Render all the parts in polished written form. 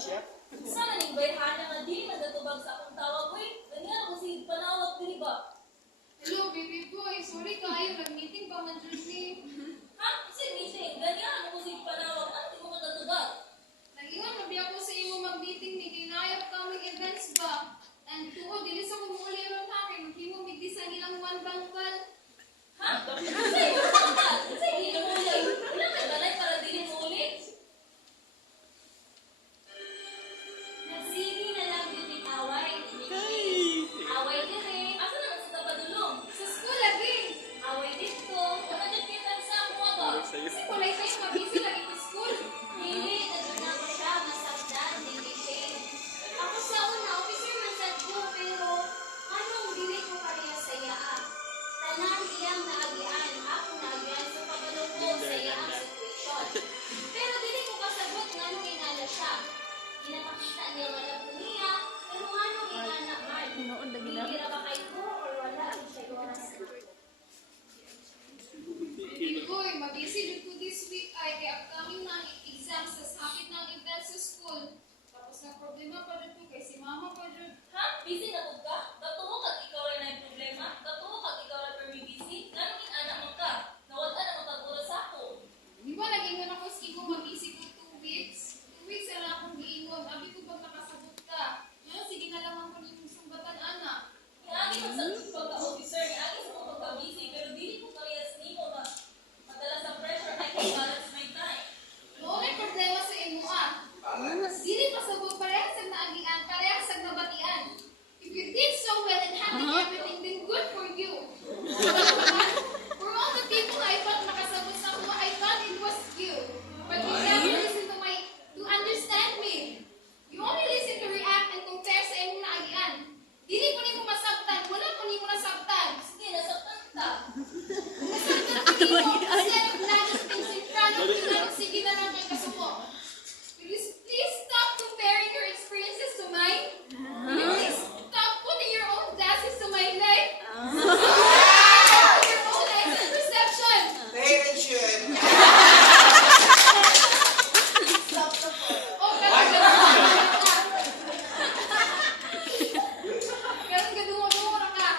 Sana ning bayhana nga di magatubag sa akong tawag ko eh. Ganyan ako si panawag diri ba? Hello, baby boy. Sorry kayo. Nag-meeting pa man dyan ni. Ha? Kasi meeting. Ganyan ako si panawag. Ano di mo magatubag? Nag-iwan na biya ko sa imo mag-meeting ni. Kinayap kaming events ba? And tuho, dili sa kong muli ron ha. Kaya maghimo migdi sa ilang one bangkal. Ha? Kasi mo tangkal. Kasi hindi na mo ulit. Wala may balay para dili mo ulit. Nagsiri na lang din ng away. Away dire. Asa naman sa tapadulong? Sa school lagi. Away dito. Wala dyan kita sa ako ba? Kasi kulay kayo mabisi lagi sa school. Dili, naguna ko siya. Masagdan. Dili siya. Ako sa una, officer man sad ko. Pero anong dili ko pareha sa yaa? Tanan iyang naagian. Ako naagian. So pagano ko sa iyaang situation. Pero dili ko kasagot nga nung inala siya. Ginapakita niya wala po niya. Pero nga nung inana man. Dili ra ba kayo ko or wala siya oras. Baby boy, mabisi din ko this week ay kaya upcoming na exam sa sakit ng events sa school. Tapos na problema pa rin ko kay si mama pa rin. Ha? Busy na po ka? Gatuho kag ikaw rin ay problema? Gatuho kag ikaw rin pero busy? Ganun anak mo ka? Nawala na magkagura sa ako. Di ba nag-ingon ako sa imo mabisi ko 2 weeks? 2 weeks na lang akong giingon. Abi ko pag nakasagot ka. Ngayon, sige na lang ako yung sumbatan, anak. Niagi man sa pagka-officer, niagi sa mga pagka-busy, pero dili ko kariyas nimo na madala sa pressure ay kay balance my time. Noon problema sa imo ah. Dili pa sabog parehas sa naagian, parehas sa nabatian. If you did so well and handled everything, then good for you. For all the people I thought nakasagot sa ako, I thought it was you. But you never listen to understand me. You only listen to react and compare sa imong naagian. Dili ko nimo masabtan, wala ko nimo nasabtan. Sige, nasaktan ka. Nasabtan ko nimo, instead of planning things in front of you, lang sige na lang kay kasuko. Will you please stop comparing your experiences to mine? Will you please stop putting your own glasses to my life? Your own eyes and perception. Parents should. Oh, ganun gadungo-dungo na ka.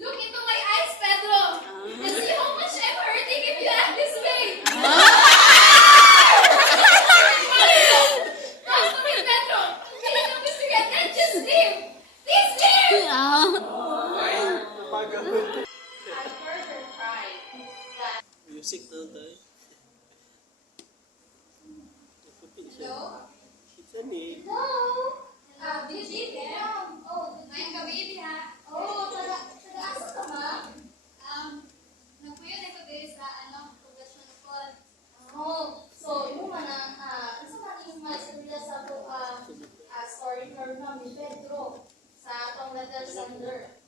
Look into my eyes, Pedro, and see how much I'm hurting if you act this way. Talk to me, Pedro. I don't gusto yan. Then just leave. Please leave. I've heard her cry. Music na tayo. Hello? Kita ni. Hello? Baby, oh, ngayong gabi, ha? Oh, taga-asa ka ma? Nagpuyo na ko din sa, progression ko. Oh, so yung man ang sa man yung maisabila sa story for Mami Pedro sa atong letter sender.